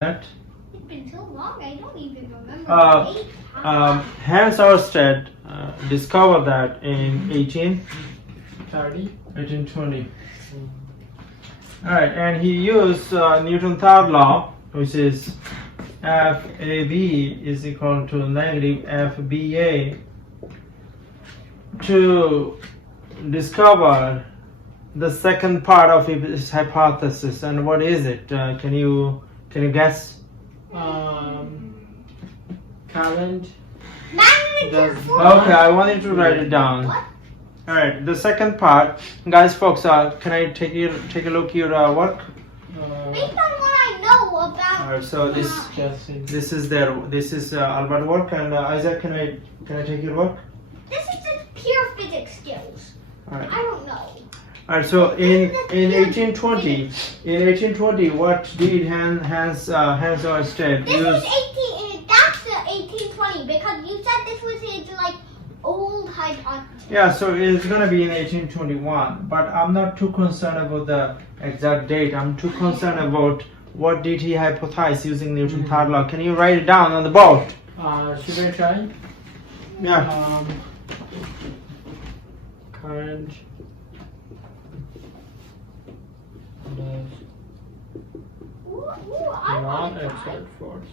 That It's been so long, I don't even remember Uh, the date. Hans Ørsted discovered that in 1820. Alright, and he used Newton's third law, which is FAB is equal to negative FBA, to discover the second part of his hypothesis. And what is it? Can you guess? Current. Magnitude force. Okay, I want you to write it down. What? All right, the second part, guys, folks. Can I take a look at your work? Based on what I know about. All right, so this is Albert work, and Isaac, can I take your work? This is just pure physics skills. All right. I don't know. All right, so in 1820, what did Hans Ørsted This use? is 18. That's the 1820 because you said this was his like old hypothesis. Yeah, so it's gonna be in 1821, but I'm not too concerned about the exact date. I'm too concerned about what did he hypothesize using Newton's third law. Can you write it down on the board? Should I try? Yeah. Current. I Not want to try. exert force.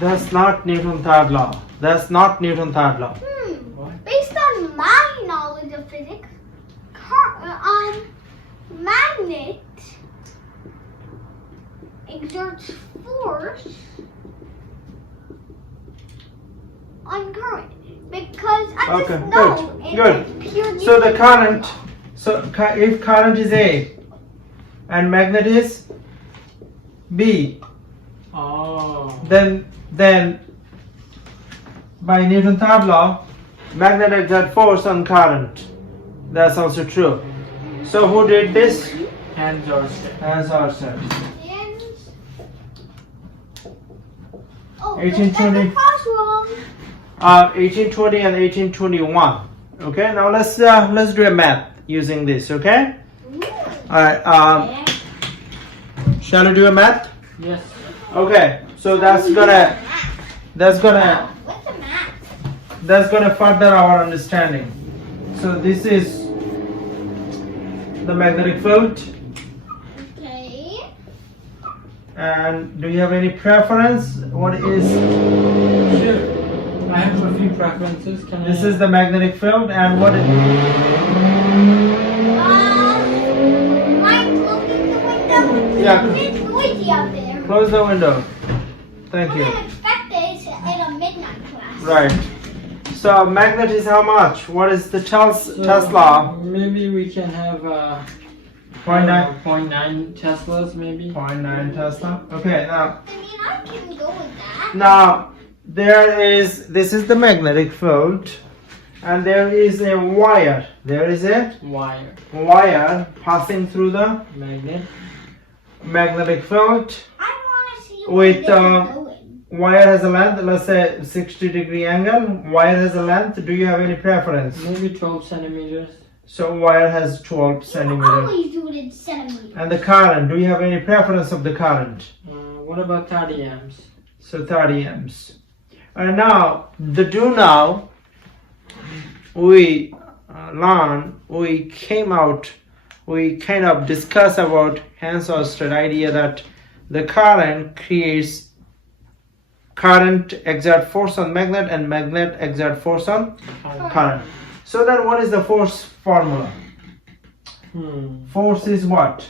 That's not Newton's third law. That's not Newton's third law. What? Based on my knowledge of physics, magnet exerts force on current because I Okay, just know good. it's pure So the Newton current, law. if current is A and magnet is B, Oh. then by Newton's third law, magnet exert force on current. That's also true. So who did this? Hans Ørsted. Hans Ørsted. And oh, 1820. that's across wrong. 1820 and 1821. Okay, now let's do a math using this. Okay. All right. Shall we do a math? Yes. Okay. So that's gonna What's the math? further our understanding. So this is the magnetic field. Okay. And do you have any preference? What is Sure. I have a few preferences. Can this? I? Is the magnetic field, and what is Mine's looking the window. Yeah. It's noisy out there. close the window? Thank I you. didn't expect this in a midnight class. Right. So magnet is how much? What is the Tesla? Maybe we can have 0.9. 0.9 Teslas, maybe. 0.9 Tesla. Okay. I mean, I can go with that. Now this is the magnetic field, and there is a wire. There is a Wire. wire passing through the Magnet. magnetic field. I want to see With, where this is going. Wire has a length, let's say 60-degree angle. Wire has a length. Do you have any preference? Maybe 12 centimeters. So wire has 12 You centimeters. always do it in centimeters. And the current, do you have any preference of the current? What about 30 amps? So 30 amps. And now, we kind of discuss about Hans Ørsted idea that the current exert force on magnet and magnet exert force on current. So then what is the force formula? Force is what?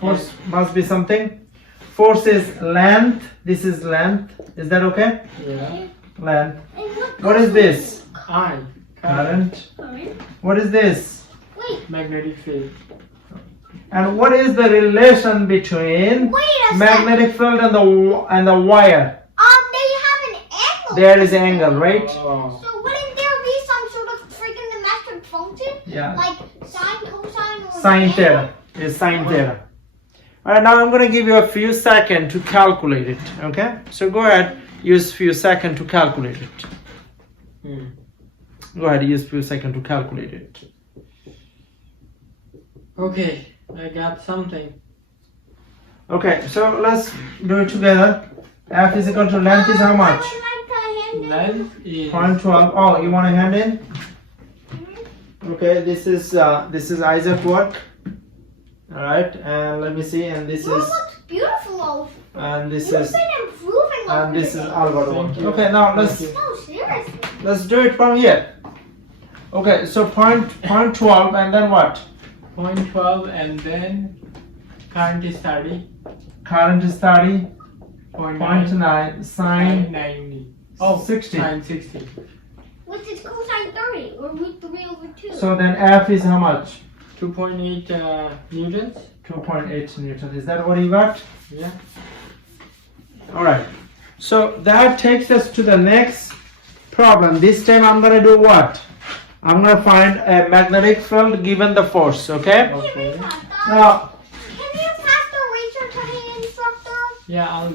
Force must be something. Force is length. This is length. Is that okay? Yeah. Length. And What is this? I. Current. Current. What is this? Wait, Magnetic field. And what is the relation between wait a magnetic field and the wire? second. They have an angle. There is an angle, right? Oh. So wouldn't there be some sort of trigonometric function? Yeah. Like sine, cosine, or Sine an theta is sine theta. Alright, now I'm going to give you a few seconds to calculate it. Okay? So go ahead, use few seconds to calculate it. Go ahead, use few seconds to calculate it. Okay, I got something. Okay, so let's do it together. F is equal to length is how much? I would like to hand it. Length is 0.12. Oh, you want to hand in? Okay, this is Isaac work. All right, and let me see. And this Mom is looks beautiful. and this You've is been improving over and this the is days. Alvaro work. Thank you. Okay, now Thank you. No, seriously. let's do it from here. Okay, so point 12 and then what? 0.12 and then current is 30. Current is 30. 0.9. 0.9 sine 90. 60. Sine 60. Which is cosine 30 or root 3 over 2. So then F is how much? 2.8 newtons. 2.8 Newton. Is that what you got? Yeah. All right. So that takes us to the next problem. This time I'm gonna do what? I'm gonna find a magnetic field given the force. Okay. Okay. Now, Can you pass the eraser to the instructor? Yeah, I'll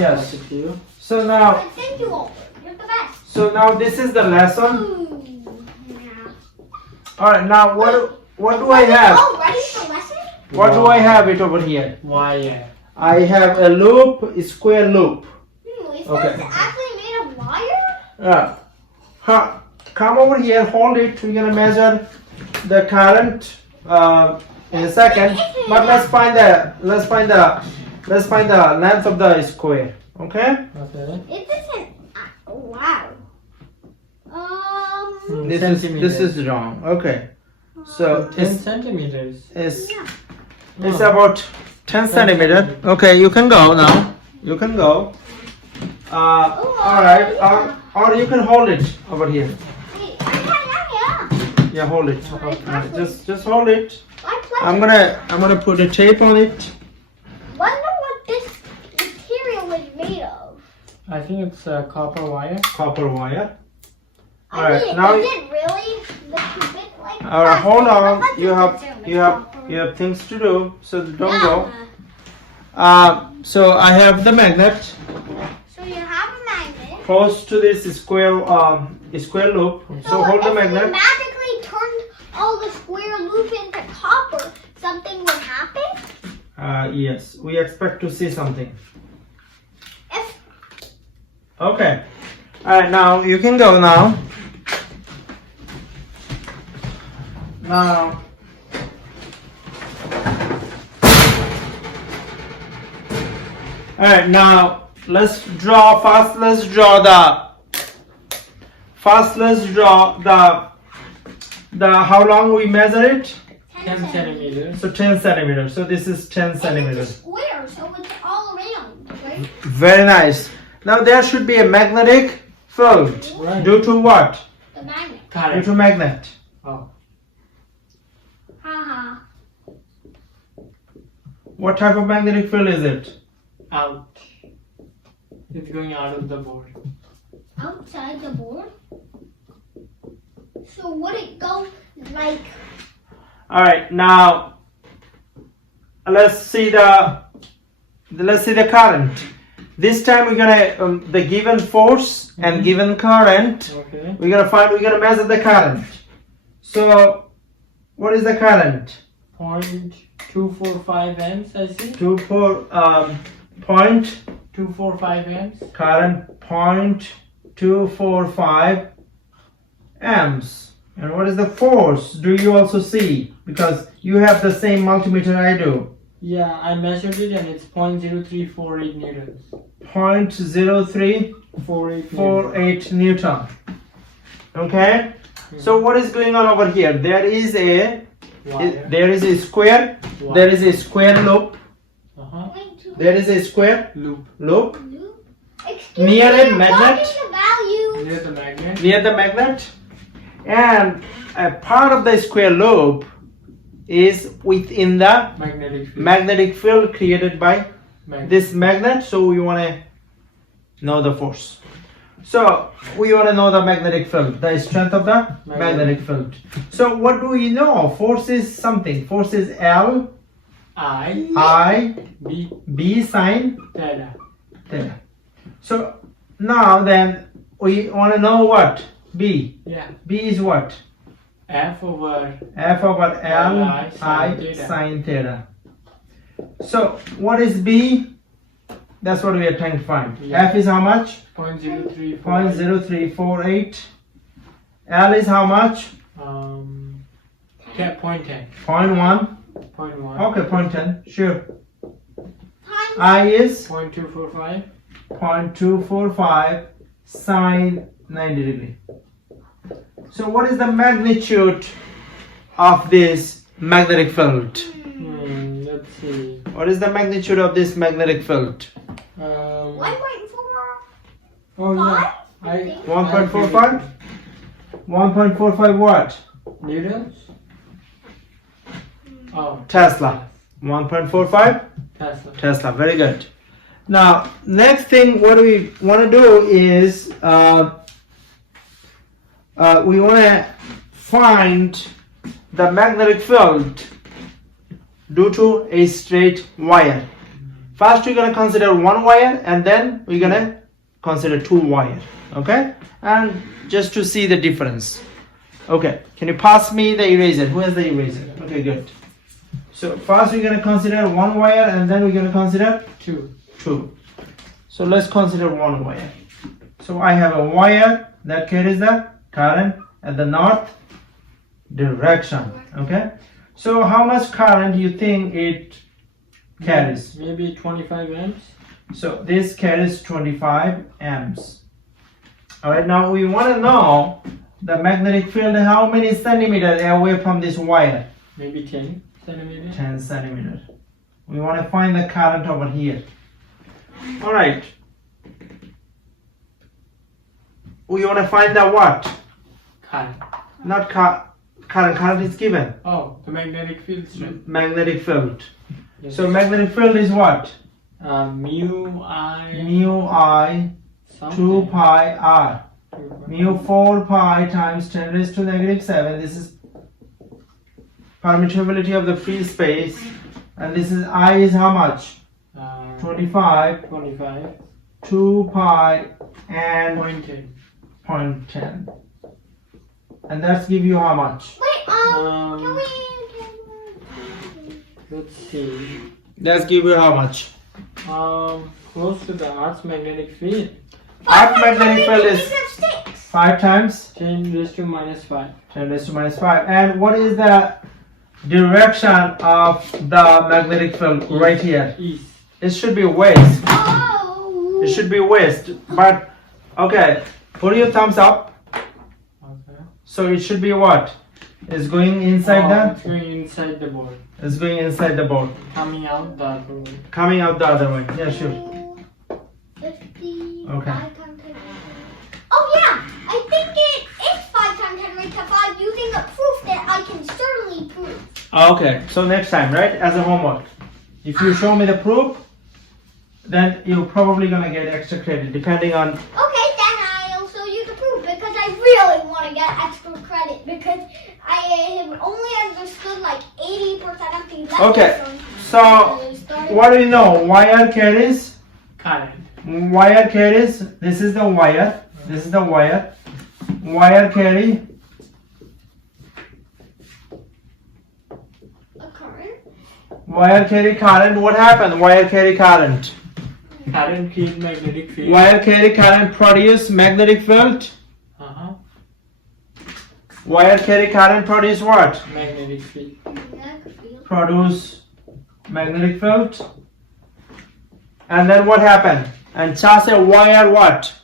Yes. pass it to you. so now, Thank you all. You're the best. so now this is the lesson. Ooh. Yeah. All right. Now what do I have? Oh, ready for lesson? What do I have it over here? Why? Yeah. I have a loop, a square loop. Is Okay. this actually made of wire? Come over here, hold it. We're gonna measure the current in a second. But let's find the length of the square. Okay? Okay. It doesn't. Wow. This is wrong. Okay. So 10 centimeters. it's Yeah. it's about 10 centimeter. Okay, you can go now. You can go. All right. Or you can hold it over here. Wait, yeah. Yeah, hold it. Just hold it. I play. I'm gonna put a tape on it. Wonder what this material is made of. I think it's copper wire. Copper wire. I Alright, mean, now is it really look a bit like? All right, hold plastic? on. Let's You assume have it's things to do, so don't go. Yeah. So I have the magnet So you have a magnet. close to this square loop. So hold the if we magnet. magically turned all the square loop into copper, something would happen? Yes, we expect to see something. If Okay. All right, now you can go now. Now. All right, now let's draw the how long we measure it. 10 centimeters. So 10 centimeters. So this is 10 And it's a centimeters. square, so it's all around, right? Very nice. Now there should be a magnetic field. Right. Due to what? The magnet. Due Current. to magnet. Oh. Haha. What type of magnetic field is it? Out. It's going out of the board. Outside the board. So would it go like? All right, now let's see the current. This time we're gonna the given force and given current. Okay. We're gonna measure the current. So what is the current? 0.245 amps, I see. 245 amps. Current 0.245 amps. And what is the force? Do you also see? Because you have the same multimeter I do. Yeah, I measured it and it's 0.0348 newtons. 0.0348 Newton. Okay? So what is going on over here? There is a square. Wire. There is a square loop. Uh-huh. There is a square Loop. loop Excuse Near me, a I'm magnet? logging the value. Near the magnet. near the magnet, and a part of the square loop is within the Magnetic field. magnetic field created by Magnet. this magnet. So we want to know the force. So we want to know the magnetic field, the strength of the magnetic field. So what do we know? Force is something. Force is L I B B sine theta. theta. So now then we want to know what? B. Yeah. B is what? F over F over L I I sine theta. sine theta. So what is B? That's what we are trying to find. Yeah. F is how much? 0.0348. 0.0348. L is how much? 0.10. 0.1. 0.1. Okay, 0.10. Sure. Times I is 0.245. 0.245 sine 90 degree. So what is the magnitude of this magnetic field? Let's see. What is the magnitude of this magnetic field? 1.4. Oh yeah. Five? I 1.45? 1.45 what? Newtons? Oh, Tesla. 1.45? Tesla. Tesla. Very good. Now, next thing what we want to do is we want to find the magnetic field due to a straight wire. First we're going to consider one wire and then we're going to consider two wire. Okay? And just to see the difference. Okay, can you pass me the eraser? Who has the eraser? Okay, good. So first we're going to consider one wire and then we're going to consider 2. two. So let's consider one wire. So I have a wire that carries the current at the north direction. Okay. So how much current do you think it carries? Maybe 25 amps. So this carries 25 amps. All right. Now we want to know the magnetic field. How many centimeters away from this wire? Maybe 10 centimeters. 10 centimeters. We want to find the current over here. All right. We want to find the what? Current. Not current. Current is given. Oh, the magnetic field strength. Magnetic field. Yes. So magnetic field is what? Mu I. Mu I 2 pi r. Mu 4 pi times 10 raised to negative 7. This is permittivity of the free space. And this is I is how much? 25. 25. 2 pi and 0.10. 0.10. And that's give you how much? Wait, can we? Let's see. That's give you how much? Close to the Earth's magnetic field. Earth magnetic field is 6. 5 times 10 raised to minus 5. 10 raised to minus 5. And what is the direction of the magnetic field right here? East. It should be west. Oh. It should be west. But, okay, put your thumbs up. Okay. So it should be what? It's going inside It's going inside the board. It's going inside the board. Coming out the other way. Coming out the other way. Yeah, sure. 50. Okay. 5 times 10 raised to. Oh yeah, I think it is 5 times 10 raised to 5 using a proof that I can certainly prove. Okay, so next time, right? As a homework. If you show me the proof, then you're probably gonna get extra credit depending on. Okay, then I'll show you the proof because I really want to get extra credit because I have only understood like 80% of the lessons. Okay, from so starting. what do you know? Wire carries. Current. Wire carries. This is the wire. This is the wire. Wire carry. A current. Wire carry current. What happened? Wire carry current. Current create magnetic field. Wire carry current produce magnetic field. Uh-huh. Wire carry current produce what? Magnetic field. Magnetic field. Produce magnetic field. And then what happened? And charge a wire what?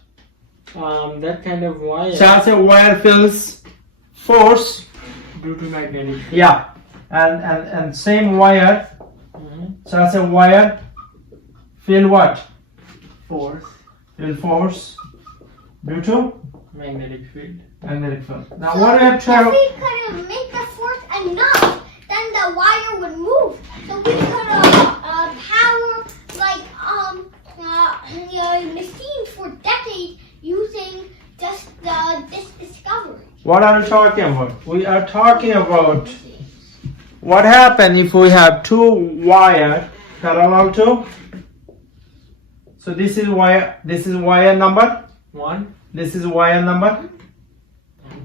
That kind of wire Charge a wire feels force. due to magnetic field. Yeah. And same wire. Charge a wire feel what? Force. Feel force due to Magnetic field. magnetic field. Now So what I have if to we could make the force enough, then the wire would move. So we could power like machines for decades using just this discovery. what are we talking about? We are talking about what happens if we have two wire parallel to. So this is wire number. 1. This is wire number.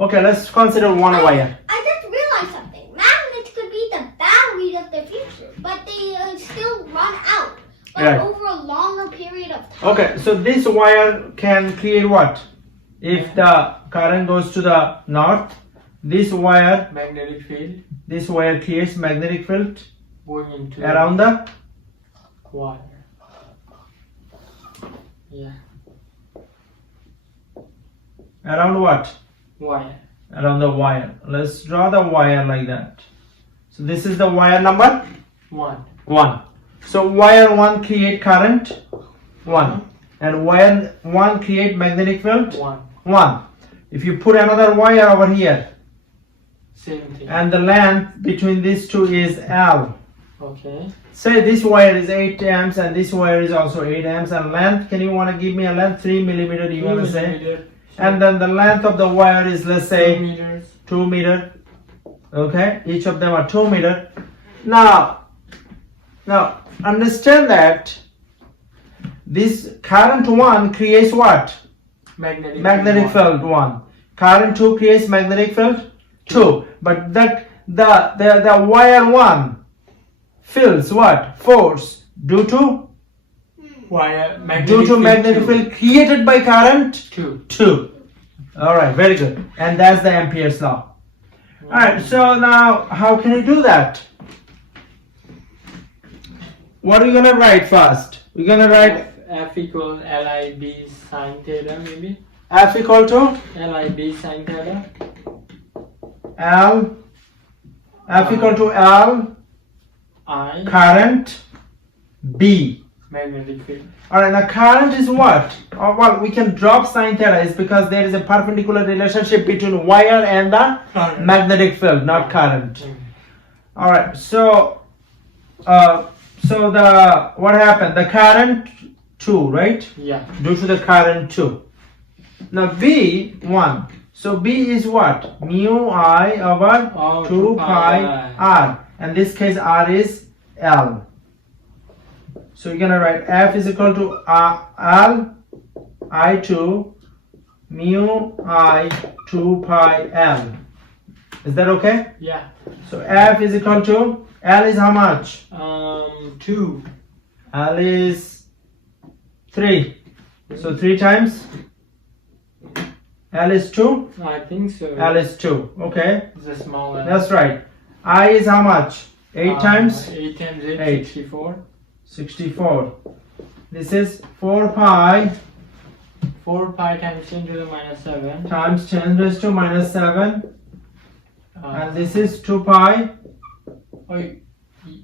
Okay, let's consider one wire. I just realized something. Magnets could be the batteries of the future, but they still run out, but Right. over a longer period of time. Okay, so this wire can create what? If the current goes to the north, this wire creates magnetic field going into around the wire. Yeah, around what? wire. Around the wire. Let's draw the wire like that. So this is the wire number 1. So wire 1 create current 1, and wire 1 create magnetic field 1. If you put another wire over here, Same thing. and the length between these two is L. Okay. Say this wire is 8 amps and this wire is also 8 amps, and length, can you want to give me a length? 3 millimeter, you want to say? Millimeter. And then the length of the wire is, let's 2 say, meters. 2 meter. Okay, each of them are 2 meter. Now understand that this current 1 creates what? Magnetic field 1. Current 2 creates magnetic field 2. But that the wire 1 feels what? Force due to magnetic field created by current 2. Alright, very good. And that's the Ampere's law. Alright, so now how can you do that? What are we gonna write first? We're gonna write F equals LIB sine theta, maybe. F equal to LIB sine theta. F equal to L I current B. magnetic field. Alright, now current is what? Oh, well, we can drop sine theta is because there is a perpendicular relationship between wire and the Current. magnetic field, not current. Alright, so what happened? The current 2, right? Yeah. Due to the current 2. Now B 1. So B is what? Mu I over Oh, 2 pi R. And this case R is L. So you're gonna write F is equal to L I2 mu I 2 pi L. Is that okay? Yeah. So F is equal to L is how much? 2. L is 3. So 3 times L is 2. I think so. L is 2. Okay. It's a small L. That's right. I is how much? 8 times 8 times 8, 8. 64. 64. This is 4 pi 4 pi times 10 to the minus 7. times 10 raised to minus 7. Uh, And this is 2 pi.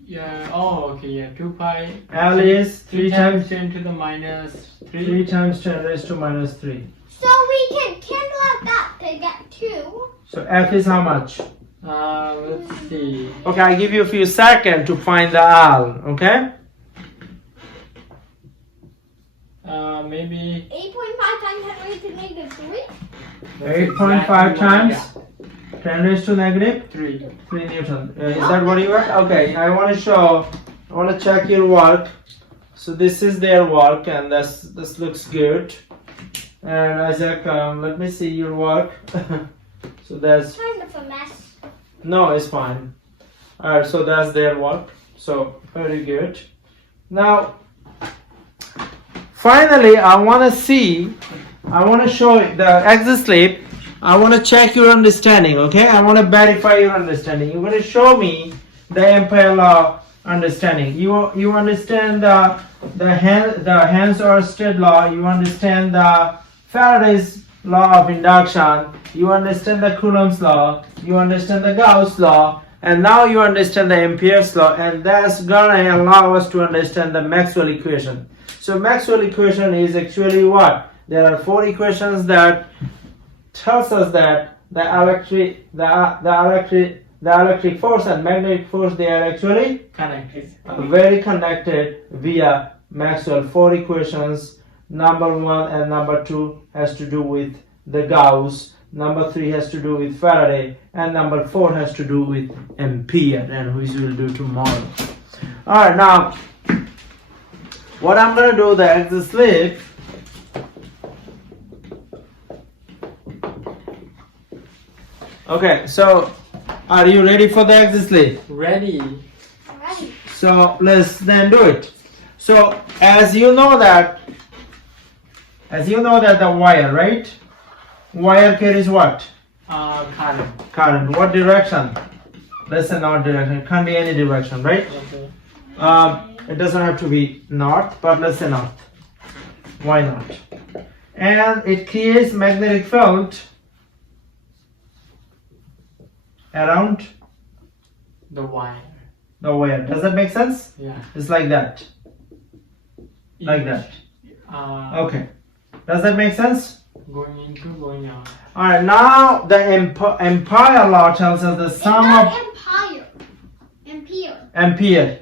Yeah. Oh, okay. Yeah. 2 pi. L is 3 times 10 to the minus 3. 3 times 10 raised to minus 3. So we can cancel out that to get 2. So F is how much? Let's see. Okay, I give you a few seconds to find the L. Okay? Maybe 8.5 times 10 raised to negative 3. 8.5 times 10 raised to negative 3. 3 Newton. Is that what you got? Okay, I want to check your work. So this is their work, and this looks good. And Isaac, let me see your work. So that's, Kind of a mess. no, it's fine. Alright, so that's their work. So very good. Now, finally, I want to show the axis slip. I want to check your understanding, okay? I want to verify your understanding. You're going to show me the Ampere law understanding. You understand the Hans-Ørsted law. You understand the Faraday's law of induction. You understand the Coulomb's law. You understand the Gauss law. And now you understand the Ampere's law. And that's going to allow us to understand the Maxwell equation. So Maxwell equation is actually what? There are 4 equations that tells us that the electric force and magnetic force, they are actually Connected. very connected via Maxwell. 4 equations. Number 1 and number 2 has to do with the Gauss. Number 3 has to do with Faraday, and number 4 has to do with Ampere, and which we'll do tomorrow. Alright, now what I'm gonna do, the axis slip. Okay, so are you ready for the axis slip? Ready. Alright. So let's then do it. So as you know that the wire, right? Wire carries what? Current. Current. What direction? Let's say north direction. It can't be any direction, right? Okay. It doesn't have to be north, but let's say north. Why not? And it creates magnetic field around The wire. the wire. Does that make sense? Yeah. It's like that. Like that. Okay. Does that make sense? Going into, going out. Alright, now the Ampere law tells us the It's sum not of Empire. Ampere. Ampere.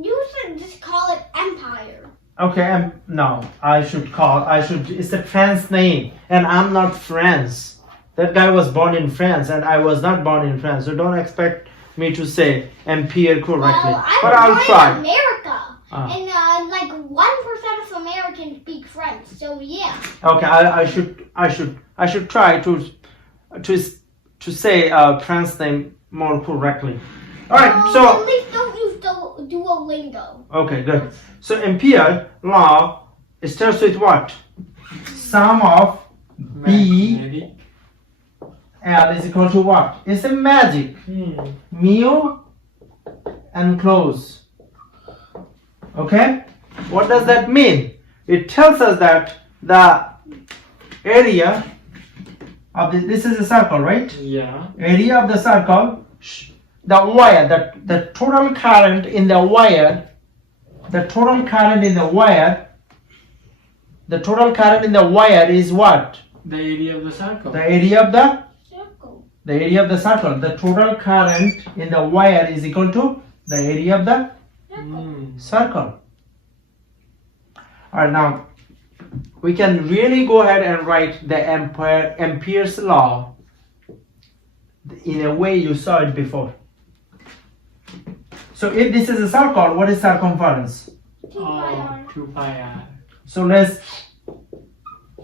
You should just call it Empire. Okay, no, it's a French name, and I'm not France. That guy was born in France, and I was not born in France, so don't expect me to say Ampere correctly. Well, I but was I'll born try. in America. Ah. And like 1% of Americans speak French, so yeah. Okay, I should try to say French name more correctly. All right, At so least don't use Duolingo. okay, good. So Ampere law starts with what? Sum of B Magnetic. L is equal to what? It's a magic. Mu and close. Okay? What does that mean? It tells us that the area of this is a circle, right? Yeah. Area of the circle, the wire, the total current in the wire, the total current in the wire is what? The area of the circle. The area of the Circle. circle. The total current in the wire is equal to the area of the circle. Alright, now we can really go ahead and write the Ampere's law in a way you saw it before. So if this is a circle, what is circumference? 2 pi r. 2 pi r. So let's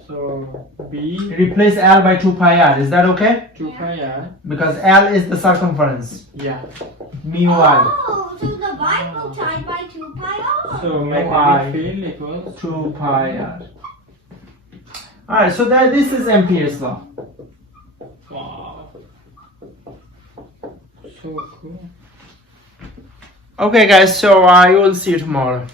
So B replace L by 2 pi r. Is that okay? 2 pi r. Because L is the circumference. Yeah. Mu I. Oh, so the Bible tied by 2 pi r. So I. magnetic field equals 2 pi r. Alright, so this is Ampere's law. wow. So cool. Okay guys, so I will see you tomorrow.